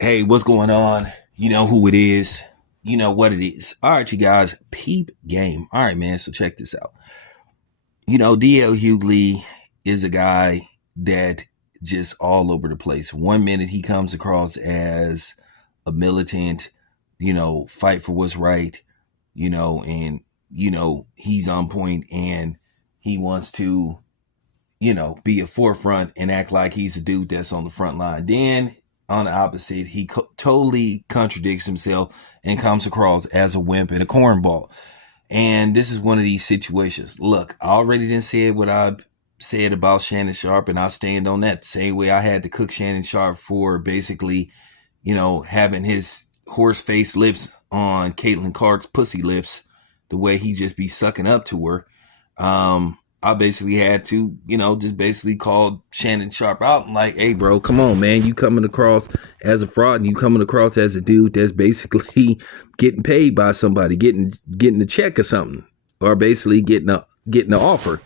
Hey, what's going on? You know who it is. You know what it is. All right, you guys, peep game. All right, man. So check this out. DL Hughley is a guy that just all over the place. One minute he comes across as a militant, fight for what's right, and he's on point and he wants to, be a forefront and act like he's a dude that's on the front line. Then on the opposite, he totally contradicts himself and comes across as a wimp and a cornball. And this is one of these situations. Look, I already didn't say what I said about Shannon Sharp, and I stand on that. The same way I had to cook Shannon Sharp for basically, having his horse face lips on Caitlin Clark's pussy lips, the way he just be sucking up to her. I basically had to, just basically call Shannon Sharp out and like, hey, bro, come on, man. You coming across as a fraud and you coming across as a dude that's basically getting paid by somebody, getting a check or something, or basically getting an offer.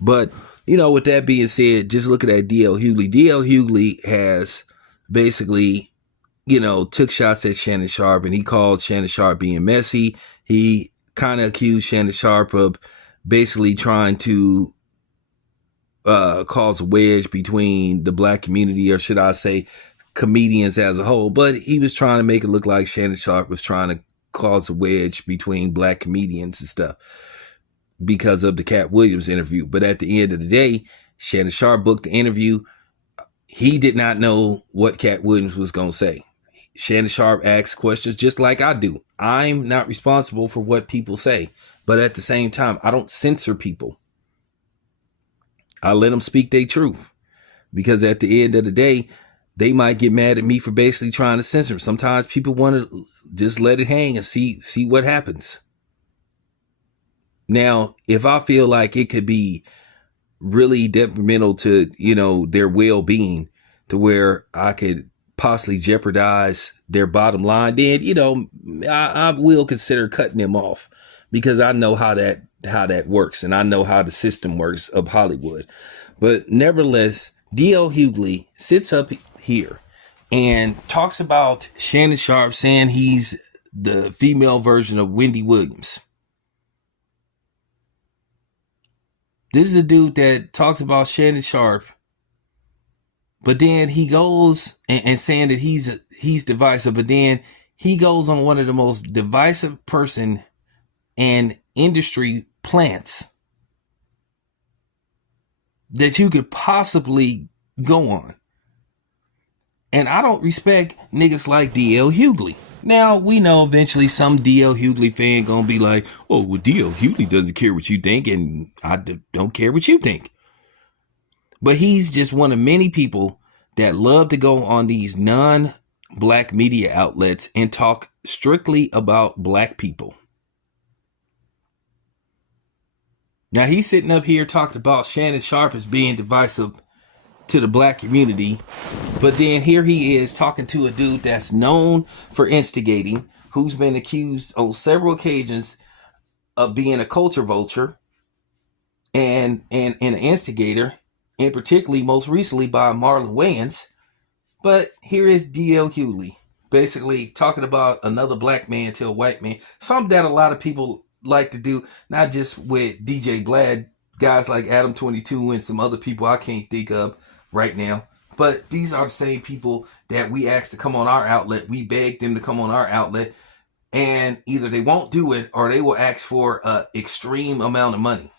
But, with that being said, just look at that DL Hughley. DL Hughley has basically, took shots at Shannon Sharp and he called Shannon Sharp being messy. He kind of accused Shannon Sharp of basically trying to cause a wedge between the black community, or should I say comedians as a whole. But he was trying to make it look like Shannon Sharp was trying to cause a wedge between black comedians and stuff because of the Cat Williams interview. But at the end of the day, Shannon Sharp booked the interview. He did not know what Cat Williams was going to say. Shannon Sharp asks questions just like I do. I'm not responsible for what people say. But at the same time, I don't censor people. I let them speak their truth. Because at the end of the day, they might get mad at me for basically trying to censor them. Sometimes people want to just let it hang and see what happens. Now, if I feel like it could be really detrimental to, their well-being to where I could possibly jeopardize their bottom line, then, I will consider cutting them off because I know how that works and I know how the system works of Hollywood. But nevertheless, D.L. Hughley sits up here and talks about Shannon Sharp saying he's the female version of Wendy Williams. This is a dude that talks about Shannon Sharp, but then he goes and saying that he's divisive, but then he goes on one of the most divisive person and industry plants that you could possibly go on. And I don't respect niggas like D.L. Hughley. Now, we know eventually some D.L. Hughley fan gonna be like, oh, well, D.L. Hughley doesn't care what you think, and I don't care what you think. But he's just one of many people that love to go on these non-black media outlets and talk strictly about black people. Now, he's sitting up here talking about Shannon Sharp as being divisive to the black community, but then here he is talking to a dude that's known for instigating, who's been accused on several occasions of being a culture vulture and an instigator, and particularly most recently by Marlon Wayans. But here is D.L. Hughley basically talking about another black man to a white man, something that a lot of people like to do, not just with DJ Blad, guys like Adam 22 and some other people I can't think of right now. But these are the same people that we asked to come on our outlet. We begged them to come on our outlet, and either they won't do it or they will ask for an extreme amount of money.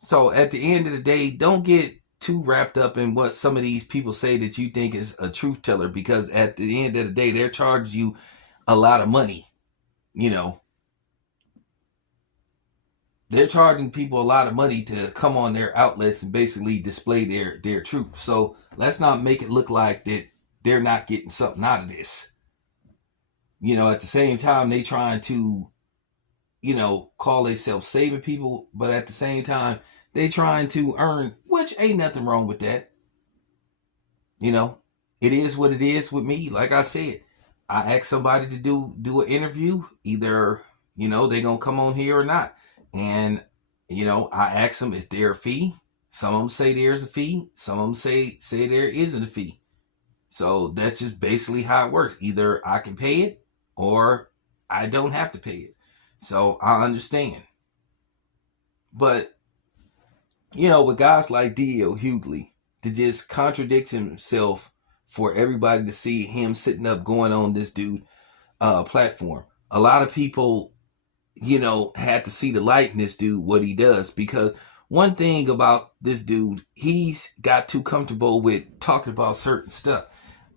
So at the end of the day, don't get too wrapped up in what some of these people say that you think is a truth teller, because at the end of the day, they're charging you a lot of money. They're charging people a lot of money to come on their outlets and basically display their truth. So let's not make it look like that they're not getting something out of this. At the same time, they trying to, call themselves saving people, but at the same time, they trying to earn, which ain't nothing wrong with that. It is what it is with me. Like I said, I ask somebody to do an interview, either, they gonna come on here or not. And, I ask them, is there a fee? Some of them say there's a fee. Some of them say there isn't a fee. So that's just basically how it works. Either I can pay it or I don't have to pay it. So I understand. But, with guys like D.L. Hughley, to just contradict himself for everybody to see him sitting up going on this dude platform. A lot of people, had to see the light in this dude, what he does, because one thing about this dude, he's got too comfortable with talking about certain stuff.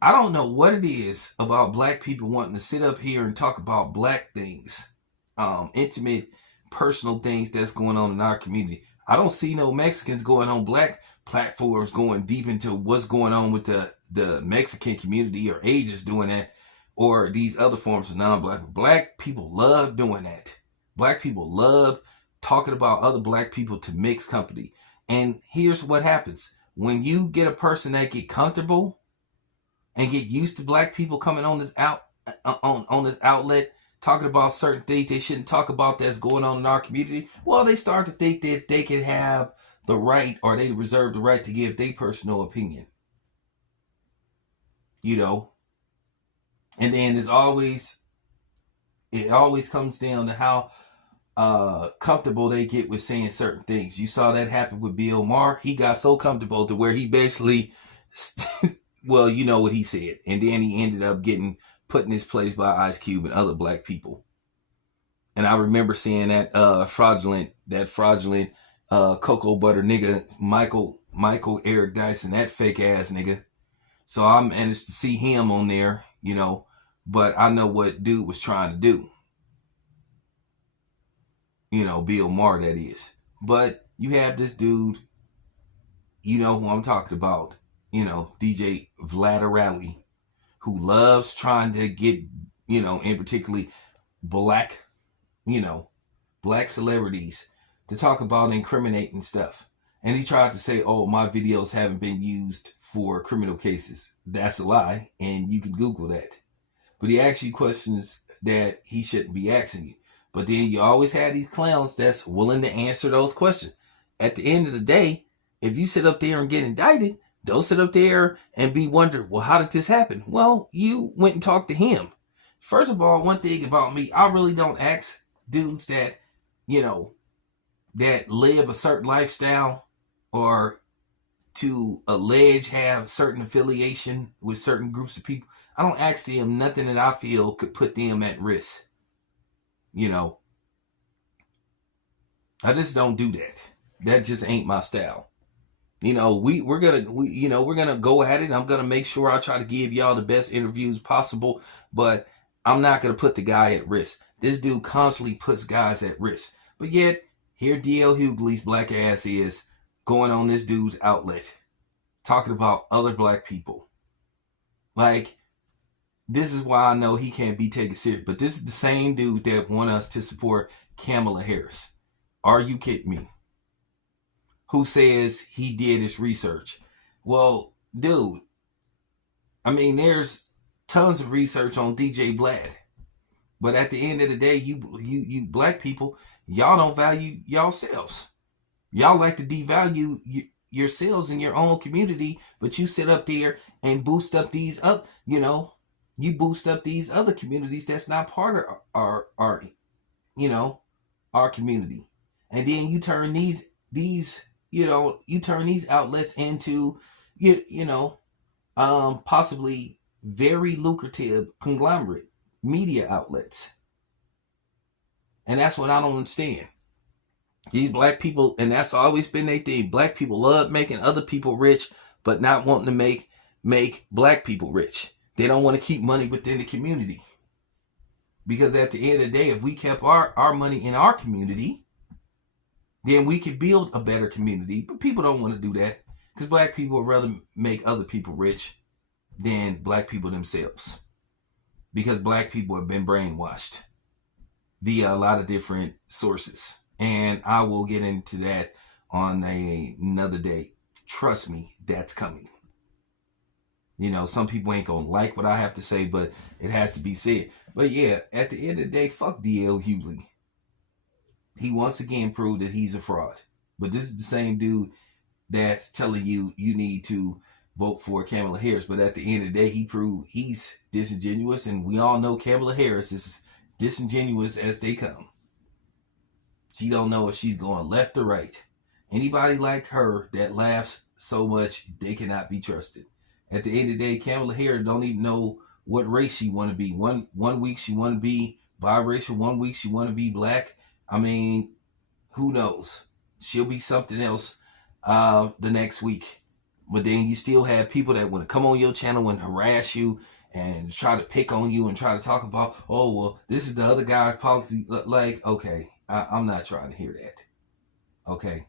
I don't know what it is about black people wanting to sit up here and talk about black things, intimate, personal things that's going on in our community. I don't see no Mexicans going on black platforms going deep into what's going on with the Mexican community, or Asians doing that, or these other forms of non-black. Black people love doing that. Black people love talking about other black people to mix company. And here's what happens. When you get a person that get comfortable and get used to black people coming on this on this outlet talking about certain things they shouldn't talk about that's going on in our community, well, they start to think that they can have the right, or they reserve the right to give their personal opinion. And then it always comes down to how comfortable they get with saying certain things. You saw that happen with Bill Maher. He got so comfortable to where he basically well, you know what he said, and then he ended up getting put in his place by Ice Cube and other black people. And I remember seeing that fraudulent cocoa butter nigga, Michael Eric Dyson, that fake ass nigga. So I managed to see him on there, but I know what dude was trying to do. Bill Maher, that is. But you have this dude, who I'm talking about, DJ Vlad, who loves trying to get, in particularly black, black celebrities to talk about incriminating stuff. And he tried to say, oh, my videos haven't been used for criminal cases. That's a lie, and you can Google that. But he asks you questions that he shouldn't be asking you. But then you always have these clowns that's willing to answer those questions. At the end of the day, if you sit up there and get indicted, don't sit up there and be wondering, well, how did this happen? Well, you went and talked to him. First of all, one thing about me, I really don't ask dudes that, that live a certain lifestyle or to allege have certain affiliation with certain groups of people. I don't ask them nothing that I feel could put them at risk. I just don't do that. That just ain't my style. We're gonna go at it. I'm gonna make sure I try to give y'all the best interviews possible, but I'm not gonna put the guy at risk. This dude constantly puts guys at risk. But yet, here D.L. Hughley's black ass is going on this dude's outlet, talking about other black people. Like, this is why I know he can't be taken serious. But this is the same dude that want us to support Kamala Harris. Are you kidding me? Who says he did his research? Well, dude, I mean, there's tons of research on DJ Vlad. But at the end of the day, you black people, y'all don't value yourselves. Y'all like to devalue yourselves in your own community, but you sit up there and boost up these up, you boost up these other communities that's not part of our community. And then you turn these outlets into, possibly very lucrative conglomerate media outlets. And that's what I don't understand. These black people, and that's always been their thing. Black people love making other people rich, but not wanting to make black people rich. They don't want to keep money within the community. Because at the end of the day, if we kept our money in our community, then we could build a better community. But people don't want to do that, because black people would rather make other people rich than black people themselves. Because black people have been brainwashed via a lot of different sources. And I will get into that on another day. Trust me, that's coming. Some people ain't going to like what I have to say, but it has to be said. But yeah, at the end of the day, fuck D.L. Hughley. He once again proved that he's a fraud. But this is the same dude that's telling you need to vote for Kamala Harris. But at the end of the day, he proved he's disingenuous, and we all know Kamala Harris is disingenuous as they come. She don't know if she's going left or right. Anybody like her that laughs so much, they cannot be trusted. At the end of the day, Kamala Harris don't even know what race she want to be. One week she want to be biracial, one week she want to be black. I mean, who knows? She'll be something else the next week. But then you still have people that want to come on your channel and harass you and try to pick on you and try to talk about, oh, well, this is the other guy's policy. Like, okay, I'm not trying to hear that. Okay.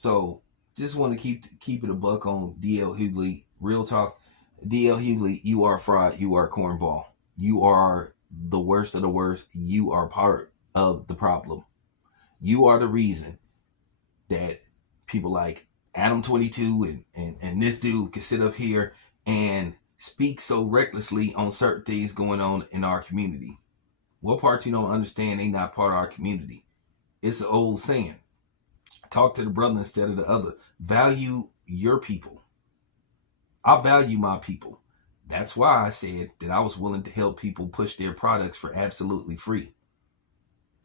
So just want to keep it a buck on DL Hughley. Real talk. DL Hughley, you are a fraud. You are a cornball. You are the worst of the worst. You are part of the problem. You are the reason that people like Adam 22 and this dude can sit up here and speak so recklessly on certain things going on in our community. What part you don't understand ain't not part of our community. It's an old saying. Talk to the brother instead of the other. Value your people. I value my people. That's why I said that I was willing to help people push their products for absolutely free.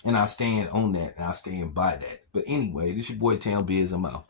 And I stand on that and I stand by that. But anyway, this is your boy Town Biz. I'm out.